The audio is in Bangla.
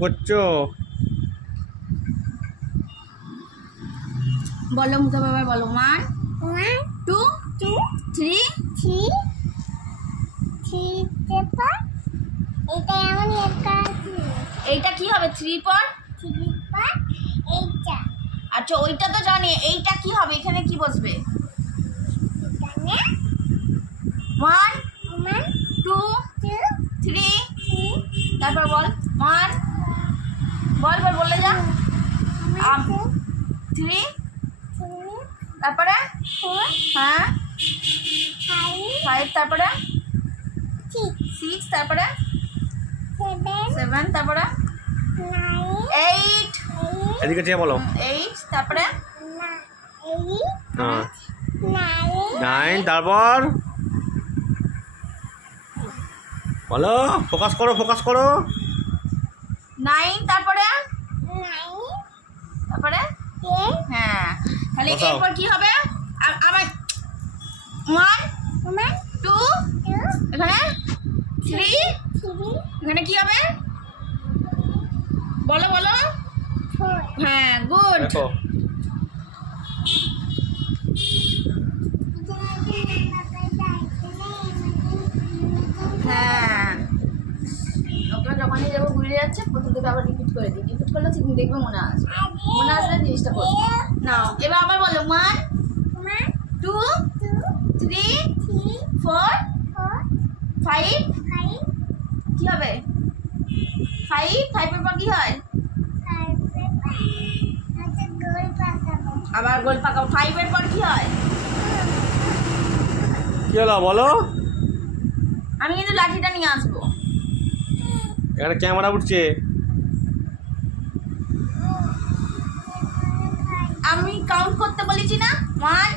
করছো বলো মুখে বাবা বলো 1 2 3 এইটা কি হবে 3 পর এইটা। আচ্ছা ওইটা তো জানি, এইটা কি হবে? এখানে কি বসবে? 1 2 3 তারপর বল 1 বল বল বললে যা 3 তারপরে 4 হ্যাঁ 5 তারপরে 6 তারপরে 7 তারপরে 8 এদিকে চেয়ে বলো 8 তারপরে 9 তারপর বলো ফোকাস করো 9 তারপরে হ্যাঁ তাহলে বসাও। এরপর কি হবে? আবার 1 2 এখানে 3 এখানে কি হবে? বলো বলো হ্যাঁ গুড। দেখো হ্যাঁ ওকে যখনই যাবো ঘুরে যাচ্ছে প্রথম থেকে আবার রিপিট করে দিই, রিপিট করলে ঠিক দেখবে মনে আসলে জিনিসটা করবো না। এবার আবার বলো 1 2 3 4 5 কি হবে? 5 এর পর কি হয়? আবার গোল পাকাও। 5 এর পর কি হয়? কি হলো বলো? আমি কিন্তু লাঠিটা নিয়ে আসবো। এখানে ক্যামেরা উঠছে। আমি কাউন্ট করতে বলেছি না 1